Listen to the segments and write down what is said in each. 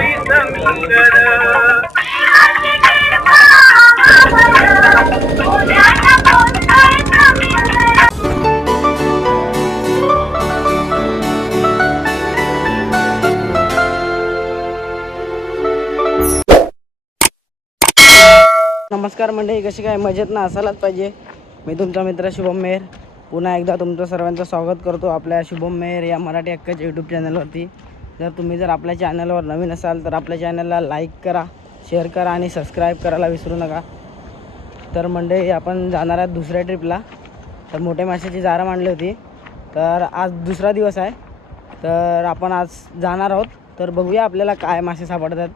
होई समीकर नमस्कार मंडळी कशी काय मजेत ना? असायलाच पाहिजे. मी तुमचा मित्र शुभम मेहर. पुन्हा एकदा तुमचं सर्वांचं स्वागत करतो आपल्या शुभम मेहर या मराठी हक्काच्या यूट्यूब चॅनलवरती जर तुम्ही जर आपल्या चॅनलवर नवीन असाल तर आपल्या चॅनलला लाईक करा शेअर करा आणि सबस्क्राईब करायला विसरू नका. तर मंडळी आपण जाणार आहात दुसऱ्या ट्रिपला तर मोठ्या माशाची जारा मांडली होती. तर आज दुसरा दिवस आहे. तर आपण आज जाणार आहोत. तर बघूया आपल्याला काय मासे सापडतात.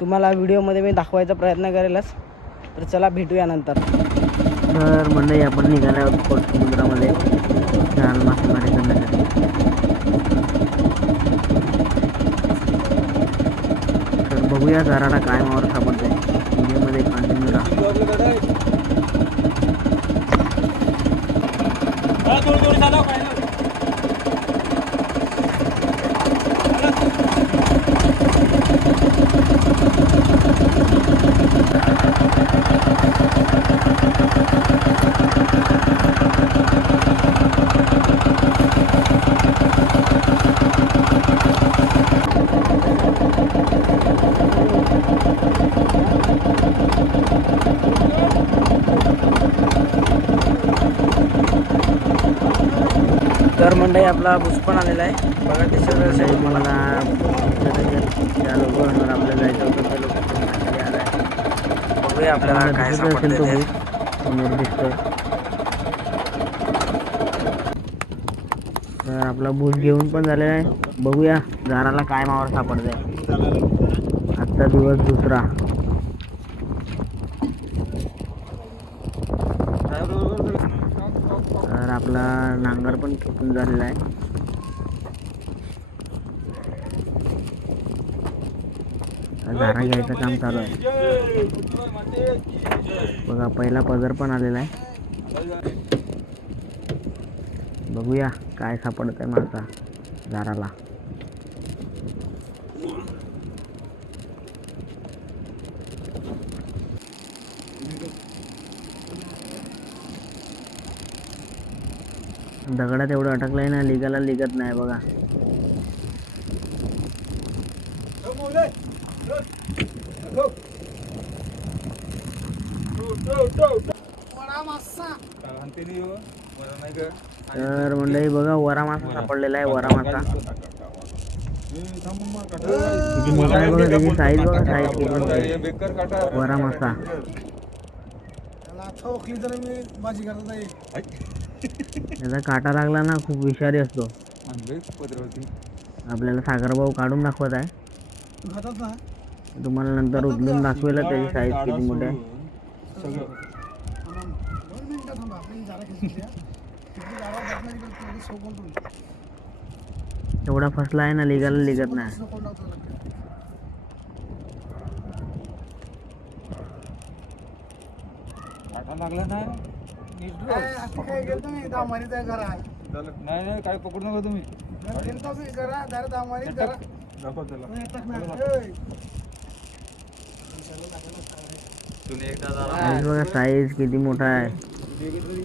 तुम्हाला व्हिडिओमध्ये मी दाखवायचा प्रयत्न करेलच. तर चला भेटूया नंतर. तर मंडळी आपण निघाल्या आहोत कोट समुद्रामध्ये छान मासेमारी करण्यासाठी. बघूया घराला काय मावर सापडते व्हिडिओमध्ये कंटिन्यू राहा. तर मंडळी आपला बुस पण आलेला आहे. बघा त्याच्या तर मला त्या लोकांवर आपल्याला जायचं होतं आलं आहे बघूया आपल्याला काय तो सापडते तर आपला भूस घेऊन पण झालेला आहे. बघूया झाडाला काय मावर सापडतंय. आजचा दिवस दुसरा तर आपला नांगर पण फुटून झालेला आहे. झारा झाडा घ्यायचं काम चालू आहे. बघा पहिला पदर पण आलेला आहे. बघूया काय सापडत आहे माझा झाडाला दगडात एवढं अटकलंय ना लिगाला लिगत नाही बघा. तर म्हणलं बघा वरा मासा सापडलेला आहे वरा मासा किती बघा त्याची साईज बघा साईज किती मोठी आहे. वरा मासा त्याचा काटा लागला ना खूप विषारी असतो. आपल्याला सागरभाऊ काढून दाखवत आहे. तुम्हाला नंतर उचलून दाखवेल त्याची साईज किती मोठे एवढा फसला आहे ना लिगल लिगत? नाही लागला ना? नाही नाही काय पकडू नका तुम्ही. गेलता साईज किती मोठा आहे.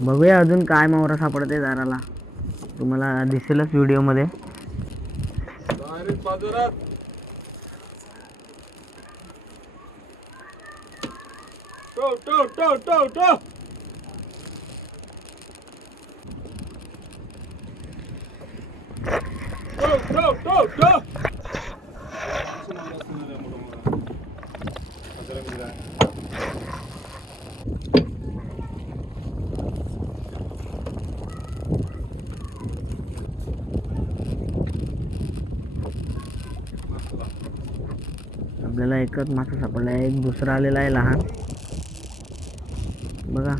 बघूया अजून काय मावरा सापडते दाराला. तुम्हाला दिसेलच व्हिडिओमध्ये टो टो टो टो टो. आपल्याला एकच मासा सापडला आहे. एक दुसरा आलेला आहे लहान. बघा.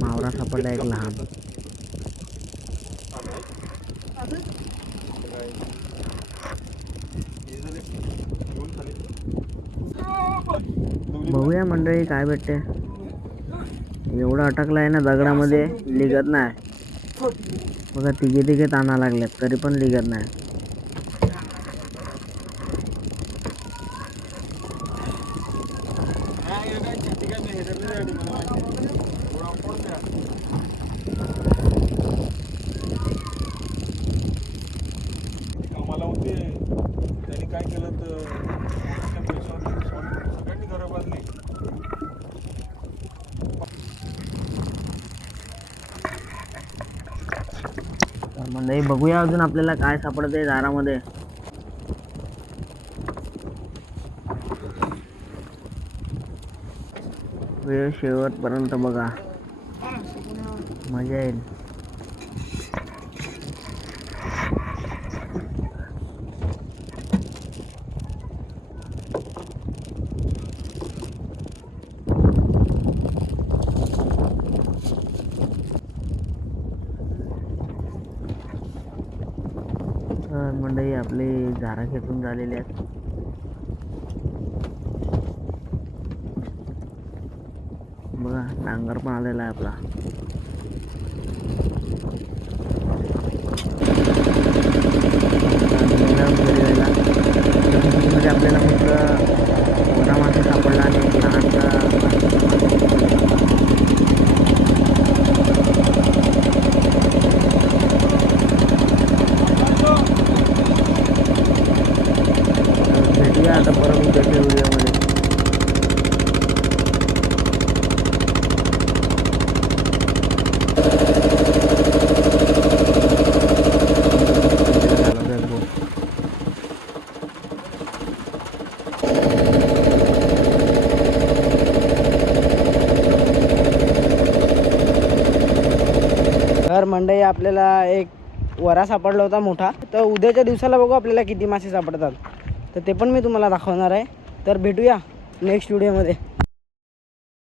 मावरा सापडला एक लहान. बघूया मंडळी काय भेटते. एवढं अटकलं आहे ना दगडामध्ये. लिगत नाही. बघा तिघे तिघे ताना लागल्यात तरी पण लिगत नाही. कामाला होते. काय केलं तर बघूया अजून आपल्याला काय सापडते दारामध्ये. व्हिडिओ शेवटपर्यंत बघा. मजा येईल. मंडळी आपले झाडं खेचून झालेले आहेत. बघा डांगर पण आलेला आहे आपला गेला घरी जायला मध्ये आपल्याला फक्त मोठा मासा सापडला आणि एक लहानसा तर भेटूया आता परत उद्याच्या व्हिडिओमध्ये चालवतात बोट. तर मंडई आपल्याला एक वरा सापडला होता मोठा. तर उद्याच्या दिवसाला बघू आपल्याला किती मासे सापडतात. तर ते पण मी तुम्हाला दाखवणार आहे. तर भेटूया नेक्स्ट व्हिडिओमध्ये